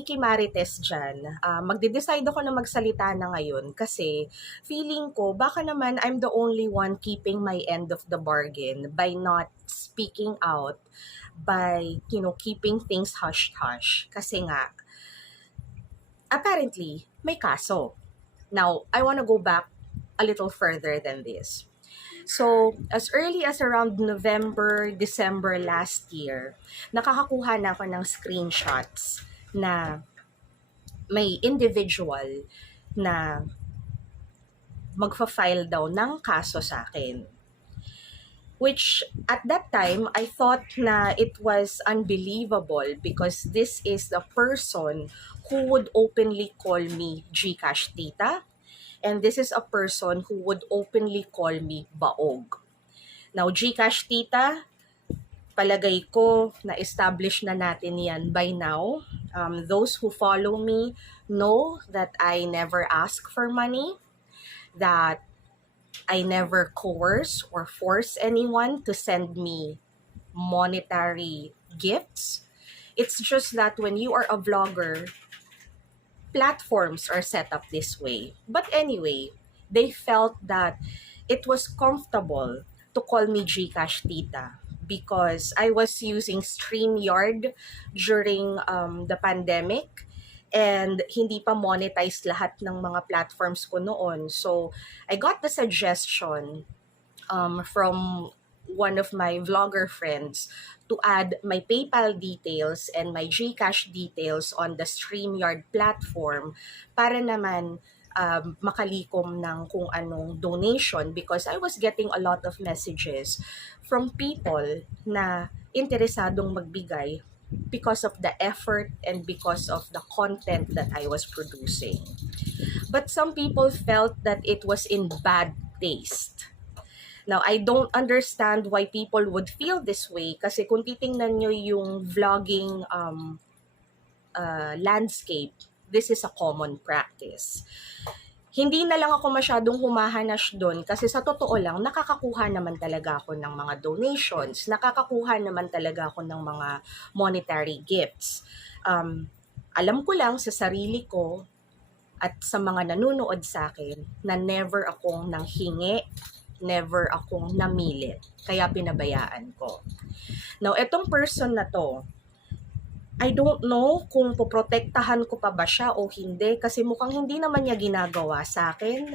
Kiki Marites dyan. Magde-decide ako na magsalita na ngayon kasi feeling ko baka naman I'm the only one keeping my end of the bargain by not speaking out, by, keeping things hush-hush. Kasi nga, apparently, may kaso. Now, I want to go back a little further than this. So, as early as around November, December last year, nakakakuha na ako ng screenshots na may individual na magfa-file daw ng kaso sa akin. Which, at that time, I thought na it was unbelievable because this is the person who would openly call me Gcash tita. And this is a person who would openly call me baog. Now, Gcash tita, palagay ko na-establish na natin yan by now. Those who follow me know that I never ask for money, that I never coerce or force anyone to send me monetary gifts. It's just that when you are a vlogger, platforms are set up this way. But anyway, they felt that it was comfortable to call me Gcash tita because I was using StreamYard during the pandemic and hindi pa monetize lahat ng mga platforms ko noon. So, I got the suggestion from one of my vlogger friends to add my PayPal details and my Gcash details on the StreamYard platform para naman makalikom ng kung anong donation because I was getting a lot of messages from people na interesadong magbigay because of the effort and because of the content that I was producing. But some people felt that it was in bad taste. Now, I don't understand why people would feel this way kasi kung titingnan nyo yung vlogging landscape, this is a common practice. Hindi na lang ako masyadong humahanas doon kasi sa totoo lang, nakakakuha naman talaga ako ng mga donations, nakakakuha naman talaga ako ng mga monetary gifts. Alam ko lang sa sarili ko at sa mga nanonood sa akin na never akong nanghingi, never akong namilit, kaya pinabayaan ko. Now, etong person na to, I don't know kung poprotektahan ko pa ba siya o hindi kasi mukhang hindi naman niya ginagawa sa akin.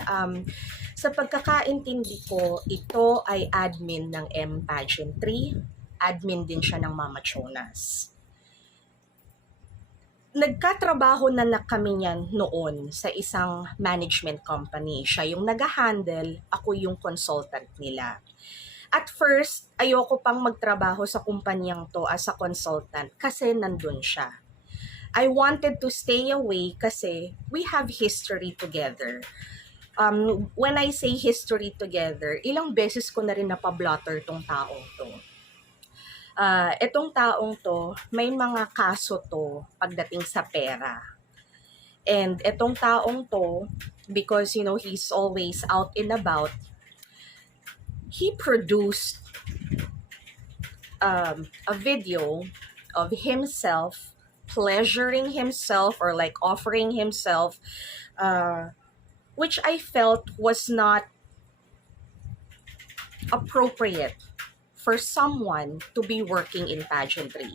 Sa pagkakaintindi ko, ito ay admin ng M Pageantry. Admin din siya ng Mama Jonas. Nagkatrabaho na kami niyan noon sa isang management company. Siya yung nag-handle, ako yung consultant nila. At first, ayoko pang magtrabaho sa kumpanyang to as a consultant kasi nandun siya. I wanted to stay away kasi we have history together. When I say history together, ilang beses ko na rin napablotter tong taong to. Etong taong to, may mga kaso to pagdating sa pera. And etong taong to, because he's always out and about, he produced a video of himself pleasuring himself or like offering himself, which I felt was not appropriate for someone to be working in pageantry.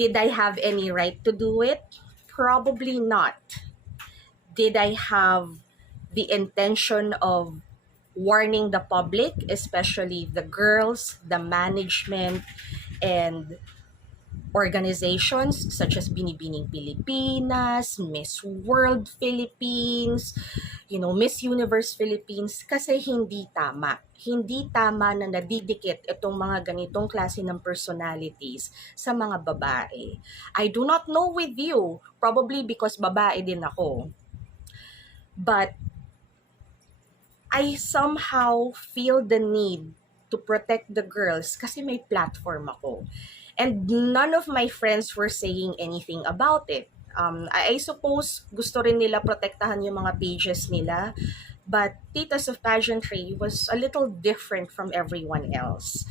Did I have any right to do it? Probably not. Did I have the intention of warning the public, especially the girls, the management, and organizations such as Binibining Pilipinas, Miss World Philippines, Miss Universe Philippines, kasi hindi tama. Hindi tama na nadidikit itong mga ganitong klase ng personalities sa mga babae. I do not know with you, probably because babae din ako. But I somehow feel the need to protect the girls kasi may platform ako. And none of my friends were saying anything about it. I suppose gusto rin nila protektahan yung mga pages nila. But Titas of Pageantry was a little different from everyone else.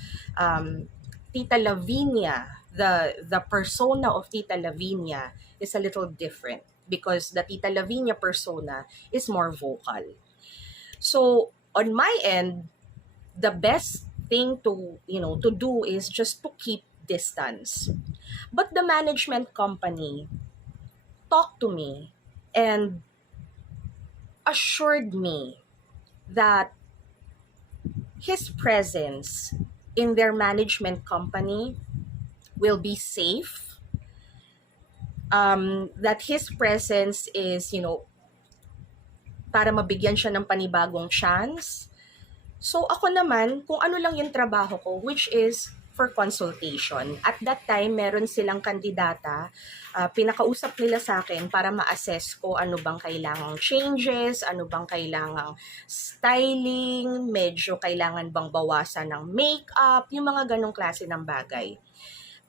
Tita Lavinia, the persona of Tita Lavinia is a little different because the Tita Lavinia persona is more vocal. So on my end, the best thing to do is just to keep distance. But the management company talked to me and assured me that his presence in their management company will be safe. That his presence is, para mabigyan siya ng panibagong chance. So ako naman, kung ano lang yung trabaho ko, which is for consultation. At that time, meron silang kandidata, pinakausap nila sa akin para ma-assess ko ano bang kailangang changes, ano bang kailangang styling, medyo kailangan bang bawasan ng makeup, yung mga ganong klase ng bagay.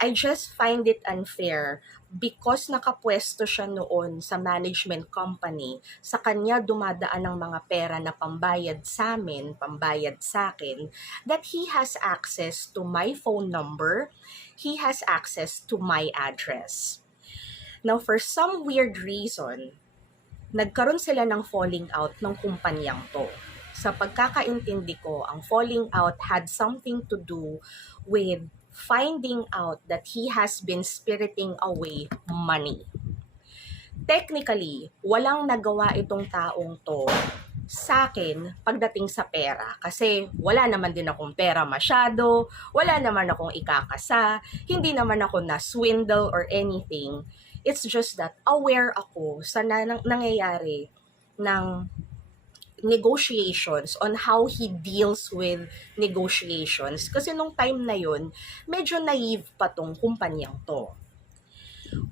I just find it unfair because nakapwesto siya noon sa management company, sa kanya dumadaan ng mga pera na pambayad sa amin, pambayad sa akin, that he has access to my phone number, he has access to my address. Now, for some weird reason, nagkaroon sila ng falling out ng kumpanyang to. Sa pagkakaintindi ko, ang falling out had something to do with finding out that he has been spiriting away money. Technically, walang nagawa itong taong to sa akin pagdating sa pera. Kasi wala naman din akong pera masyado, wala naman akong ikakasa, hindi naman ako na-swindle or anything. It's just that aware ako sa nangyayari ng negotiations, on how he deals with negotiations. Kasi nung time na yun, medyo naive pa tong kumpanyang to.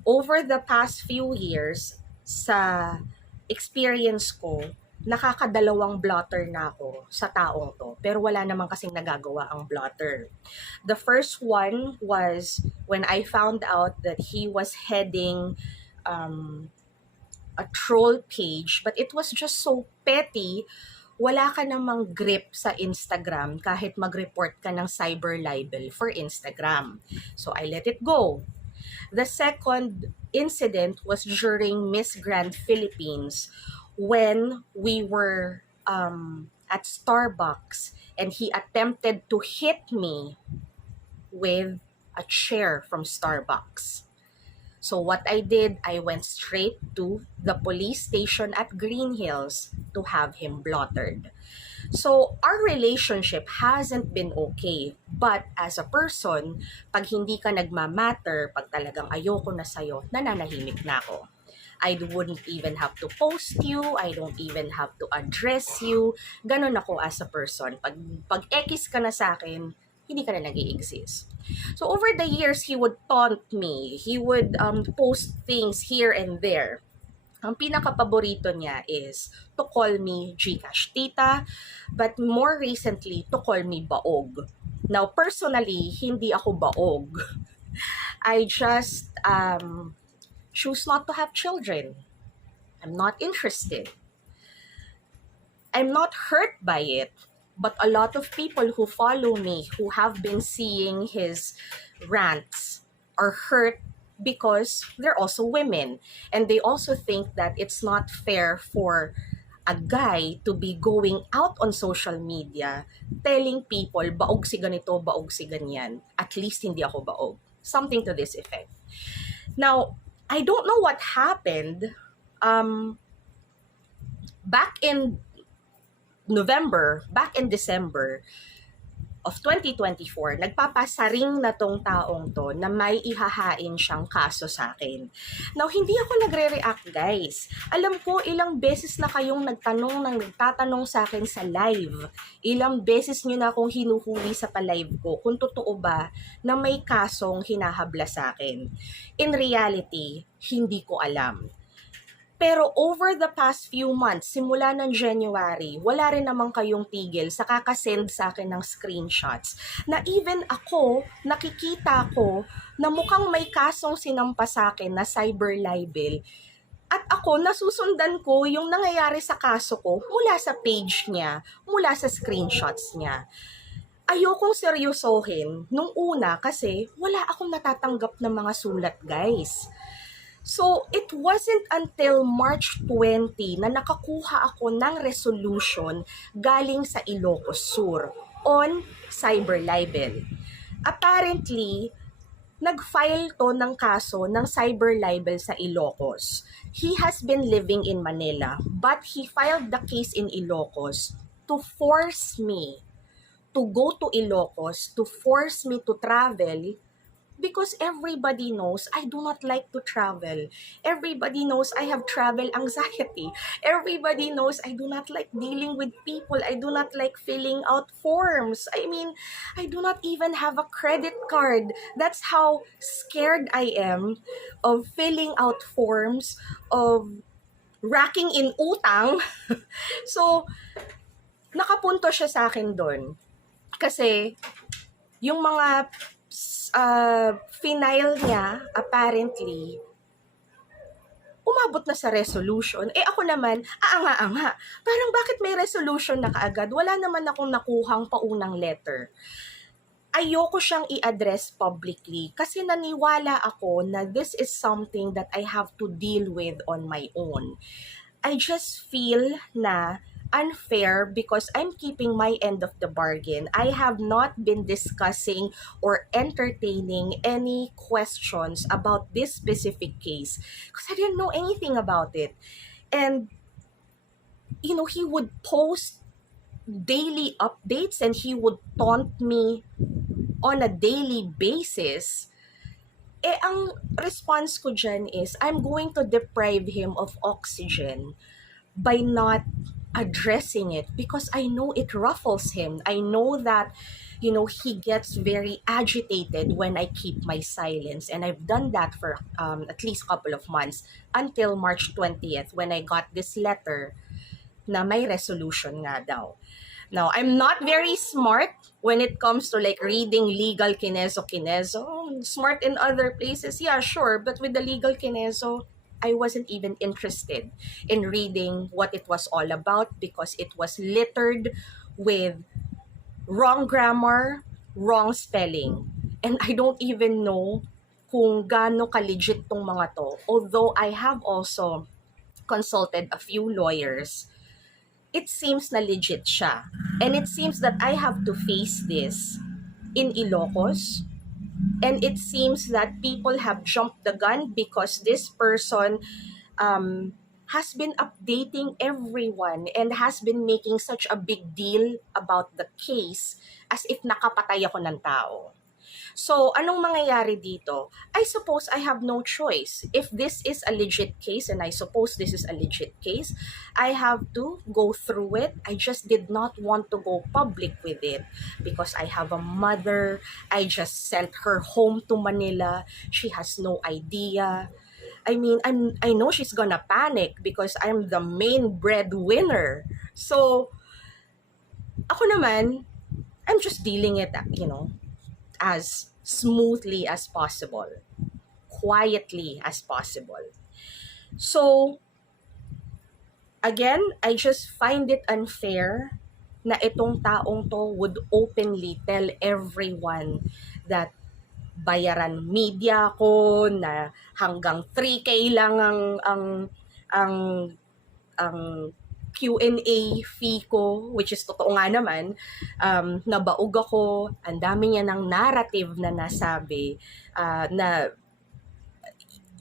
Over the past few years, sa experience ko, nakakadalawang blotter na ako sa taong to. Pero wala naman kasing nagagawa ang blotter. The first one was when I found out that he was heading a troll page, but it was just so petty. Wala ka namang grip sa Instagram kahit mag-report ka ng cyber libel for Instagram. So I let it go. The second incident was during Miss Grand Philippines when we were at Starbucks and he attempted to hit me with a chair from Starbucks. So what I did, I went straight to the police station at Green Hills to have him blotted. So our relationship hasn't been okay. But as a person, pag hindi ka nagmamatter, pag talagang ayoko na sa'yo, nananahimik na ako. I wouldn't even have to post you, I don't even have to address you. Ganon ako as a person. Pag X ka na sa akin, hindi ka na nag-i-exist. So over the years, he would taunt me. He would post things here and there. Ang pinaka-paborito niya is to call me Gcash Tita, but more recently, to call me Baog. Now, personally, hindi ako Baog. I just choose not to have children. I'm not interested. I'm not hurt by it. But a lot of people who follow me, who have been seeing his rants, are hurt because they're also women. And they also think that it's not fair for a guy to be going out on social media telling people, baog si ganito, baog si ganyan. At least hindi ako baog. Something to this effect. Now, I don't know what happened. Back in December of 2024, nagpapasaring na tong taong to na may ihahain siyang kaso sa akin. Now, hindi ako nagre-react, guys. Alam ko, ilang beses na kayong nagtatanong sa akin sa live. Ilang beses nyo na akong hinuhuli sa pa-live ko kung totoo ba na may kasong hinahabla sa akin. In reality, hindi ko alam. Pero over the past few months, simula ng January, wala rin naman kayong tigil sa kakasend sa akin ng screenshots na even ako, nakikita ko na mukhang may kasong sinampa sa akin na cyber libel. At ako, nasusundan ko yung nangyayari sa kaso ko mula sa page niya, mula sa screenshots niya. Ayokong seryosohin nung una kasi wala akong natatanggap ng mga sulat, guys. So, it wasn't until March 20 na nakakuha ako ng resolution galing sa Ilocos Sur on cyber libel. Apparently, nag-file to ng kaso ng cyber libel sa Ilocos. He has been living in Manila, but he filed the case in Ilocos to force me to go to Ilocos, to force me to travel, because everybody knows I do not like to travel. Everybody knows I have travel anxiety. Everybody knows I do not like dealing with people. I do not like filling out forms. I mean, I do not even have a credit card. That's how scared I am of filling out forms, of racking in utang. So, nakapunto siya sa akin doon. Kasi, yung mga final niya, apparently, umabot na sa resolution. Eh ako naman, aanga-anga. Parang bakit may resolution na kaagad? Wala naman akong nakuhang paunang letter. Ayoko siyang i-address publicly kasi naniwala ako na this is something that I have to deal with on my own. I just feel na unfair because I'm keeping my end of the bargain. I have not been discussing or entertaining any questions about this specific case because I didn't know anything about it. And, you know, he would post daily updates and he would taunt me on a daily basis. Eh, ang response ko dyan is, I'm going to deprive him of oxygen by not addressing it because I know it ruffles him. I know that, you know, he gets very agitated when I keep my silence. And I've done that for at least a couple of months until March 20th when I got this letter na may resolution nga daw. Now, I'm not very smart when it comes to like reading legal kineso. Smart in other places, yeah, sure. But with the legal kineso, I wasn't even interested in reading what it was all about because it was littered with wrong grammar, wrong spelling. And I don't even know kung gaano ka-legit tong mga to. Although I have also consulted a few lawyers, it seems na legit siya. And it seems that I have to face this in Ilocos. And it seems that people have jumped the gun because this person has been updating everyone and has been making such a big deal about the case as if nakapatay ako ng tao. So, anong mangyayari dito? I suppose I have no choice. If this is a legit case, and I suppose this is a legit case, I have to go through it. I just did not want to go public with it because I have a mother. I just sent her home to Manila. She has no idea. I mean, I know she's gonna panic because I'm the main breadwinner. So, ako naman, I'm just dealing it, you know, as smoothly as possible, quietly as possible. So, again, I just find it unfair na itong taong to would openly tell everyone that bayaran media ko, na hanggang 3K lang ang Q&A fee ko, which is totoo nga naman. Nabaog ako, ang dami niya ng narrative na nasabi, na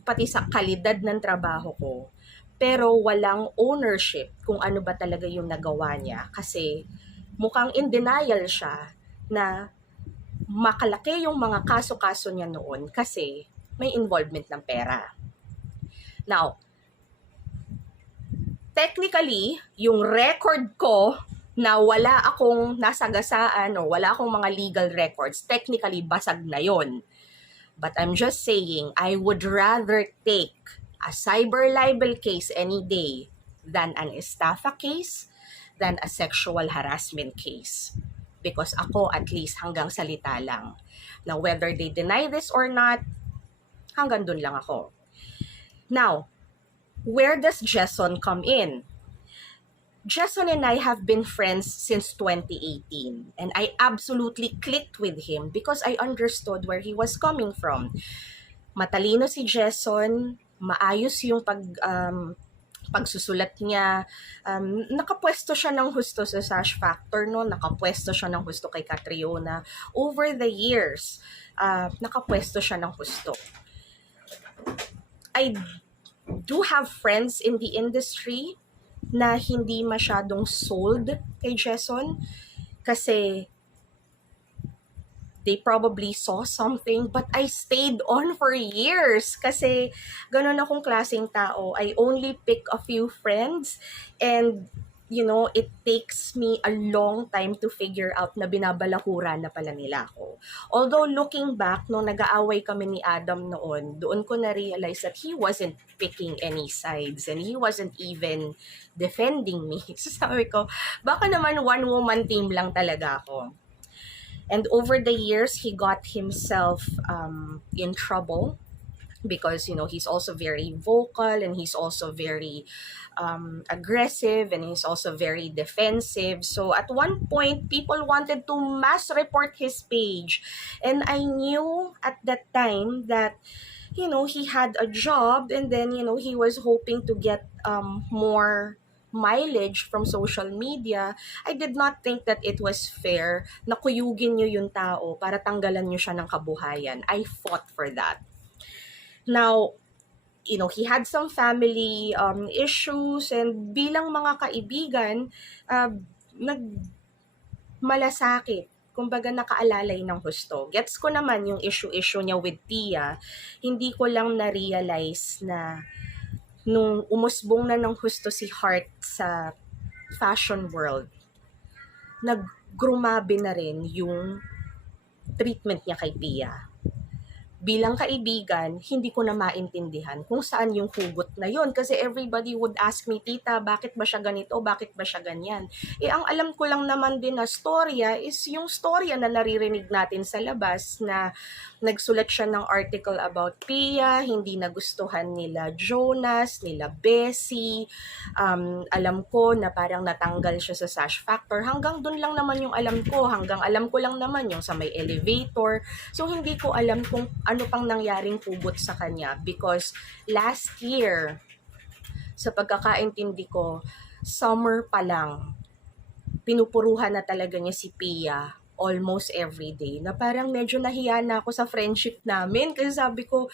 pati sa kalidad ng trabaho ko, pero walang ownership kung ano ba talaga yung nagawa niya kasi mukhang in denial siya na makalaki yung mga kaso-kaso niya noon kasi may involvement ng pera. Now, technically, yung record ko na wala akong nasagasaan o wala akong mga legal records, technically basag na yon. But I'm just saying, I would rather take a cyber libel case any day than an estafa case, than a sexual harassment case. Because ako, at least, hanggang salita lang. Now, whether they deny this or not, hanggang dun lang ako. Now, where does Jason come in? Jason and I have been friends since 2018, and I absolutely clicked with him because I understood where he was coming from. Matalino si Jason, maayos yung pagsusulat niya. Nakapwesto siya ng husto sa Sash Factor, no? Nakapwesto siya ng husto kay Catriona. Over the years, nakapwesto siya ng husto. I do have friends in the industry na hindi masyadong sold kay Jason kasi they probably saw something, but I stayed on for years kasi ganun akong klaseng tao. I only pick a few friends, and it takes me a long time to figure out na binabalakura na pala nila ako. Although looking back, nung nag-aaway kami ni Adam noon, doon ko na-realize that he wasn't picking any sides and he wasn't even defending me. So sabi ko, baka naman one-woman team lang talaga ako. And over the years, he got himself in trouble because he's also very vocal, and he's also very aggressive, and he's also very defensive. So at one point, people wanted to mass report his page, and I knew at that time that he had a job, and then he was hoping to get more mileage from social media. I did not think that it was fair na kuyugin nyo yung tao para tanggalan nyo siya ng kabuhayan. I fought for that. Now, he had some family issues, and bilang mga kaibigan, nagmalasakit. Kumbaga nakaalalay ng husto. Gets ko naman yung issue niya with Tia. Hindi ko lang na-realize na nung umusbong na ng husto si Heart sa fashion world, naggrumabe na rin yung treatment niya kay Pia. Bilang kaibigan, hindi ko na maintindihan kung saan yung hugot na yon. Kasi everybody would ask me, Tita, bakit ba siya ganito? Bakit ba siya ganyan? Ang alam ko lang naman din na storya is yung storya na naririnig natin sa labas, na nagsulat siya ng article about Pia, hindi nagustuhan nila Jonas, nila Bessie. Alam ko na parang natanggal siya sa Sash Factor. Hanggang dun lang naman yung alam ko. Hanggang alam ko lang naman yung sa may elevator. So, hindi ko alam kung ano pang nangyaring hugot sa kanya, because last year, sa pagkakaintindi ko, summer pa lang, pinupuruhan na talaga niya si Pia almost every day, na parang medyo nahiya na ako sa friendship namin kasi sabi ko,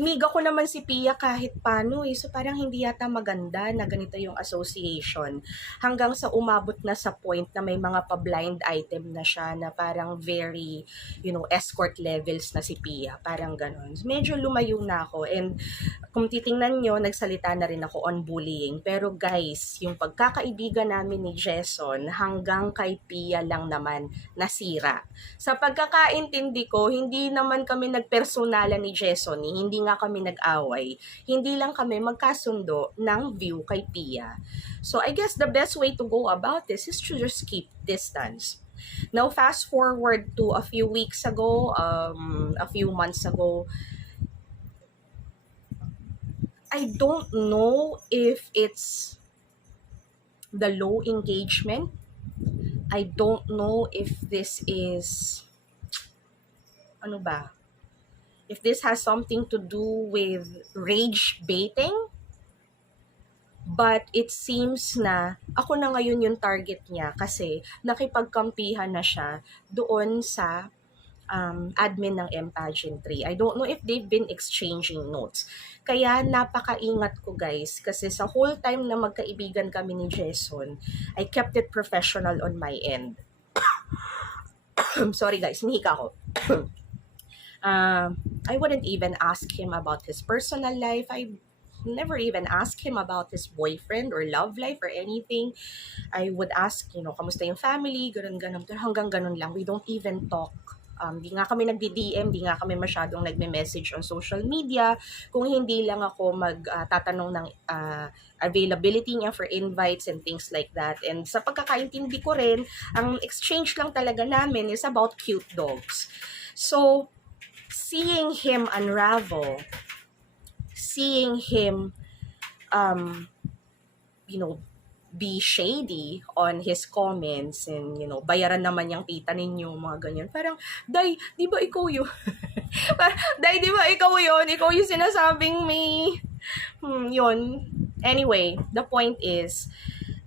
miga ko naman si Pia kahit paano so parang hindi yata maganda na ganito yung association, hanggang sa umabot na sa point na may mga pa-blind item na siya na parang very, escort levels na si Pia, parang ganon. Medyo lumayo na ako, and kung titingnan nyo, nagsalita na rin ako on bullying, pero guys, yung pagkakaibigan namin ni Jason hanggang kay Pia lang naman nasira. Sa pagkakaintindi ko, hindi naman kami nagpersonalan ni Jason, hindi nga kami nag-away, hindi lang kami magkasundo ng view kay Pia. So I guess the best way to go about this is to just keep distance. Now fast forward to a few weeks ago, a few months ago, I don't know if it's the low engagement. I don't know if this is, if this has something to do with rage baiting, but it seems na ako na ngayon yung target niya kasi nakipagkampihan na siya doon sa admin ng M-Pageantry. I don't know if they've been exchanging notes. Kaya napakaingat ko guys, kasi sa whole time na magkaibigan kami ni Jason, I kept it professional on my end. Sorry guys, nihika ko. I wouldn't even ask him about his personal life. I never even ask him about his boyfriend or love life or anything. I would ask, kamusta yung family, ganun-ganun. Pero hanggang ganun lang, we don't even talk. Di nga kami nagdi-DM, di nga kami masyadong nagme-message on social media. Kung hindi lang ako magtatanong ng availability niya for invites and things like that. And sa pagkakaintindi ko rin, ang exchange lang talaga namin is about cute dogs. So, seeing him unravel, seeing him, be shady on his comments and, you know, bayaran naman yung tita ninyo, mga ganyan. Parang, Day, di ba ikaw yun? Day, di ba ikaw yun? Ikaw yung sinasabing may... yun. Anyway, the point is,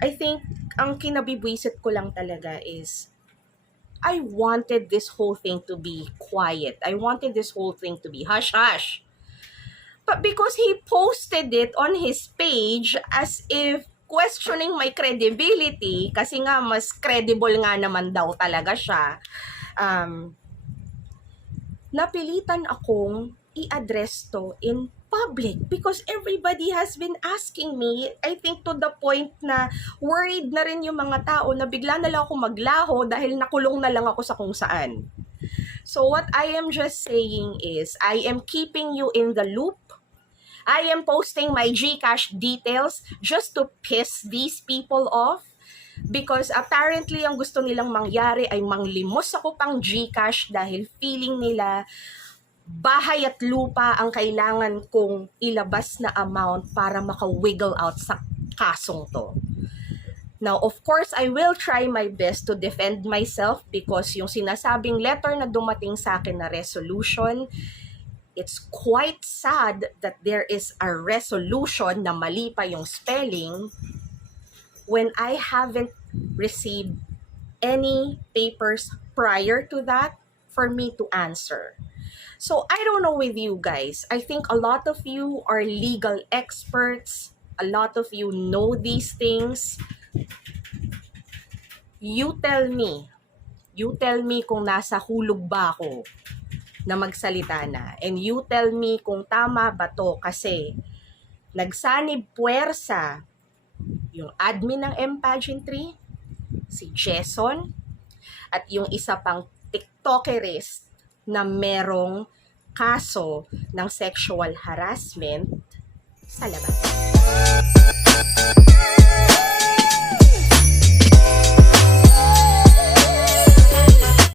I think, ang kinabibwisit ko lang talaga is, I wanted this whole thing to be quiet. I wanted this whole thing to be hush-hush. But because he posted it on his page as if questioning my credibility, kasi nga mas credible nga naman daw talaga siya, napilitan akong i-address to in public because everybody has been asking me. I think to the point na worried na rin yung mga tao na bigla na lang ako maglaho dahil nakulong na lang ako sa kung saan. So what I am just saying is, I am keeping you in the loop. I am posting my GCash details just to piss these people off because apparently ang gusto nilang mangyari ay manglimos ako pang GCash dahil feeling nila bahay at lupa ang kailangan kong ilabas na amount para maka-wiggle out sa kasong to. Now, of course, I will try my best to defend myself because yung sinasabing letter na dumating sa akin na resolution, it's quite sad that there is a resolution na mali pa yung spelling when I haven't received any papers prior to that for me to answer. So, I don't know with you guys. I think a lot of you are legal experts. A lot of you know these things. You tell me kung nasa hulog ba ako na magsalita na. And you tell me kung tama ba to kasi nagsanib puwersa yung admin ng M-Pageantry, si Jason, at yung isa pang TikTokerist na merong kaso ng sexual harassment sa labas.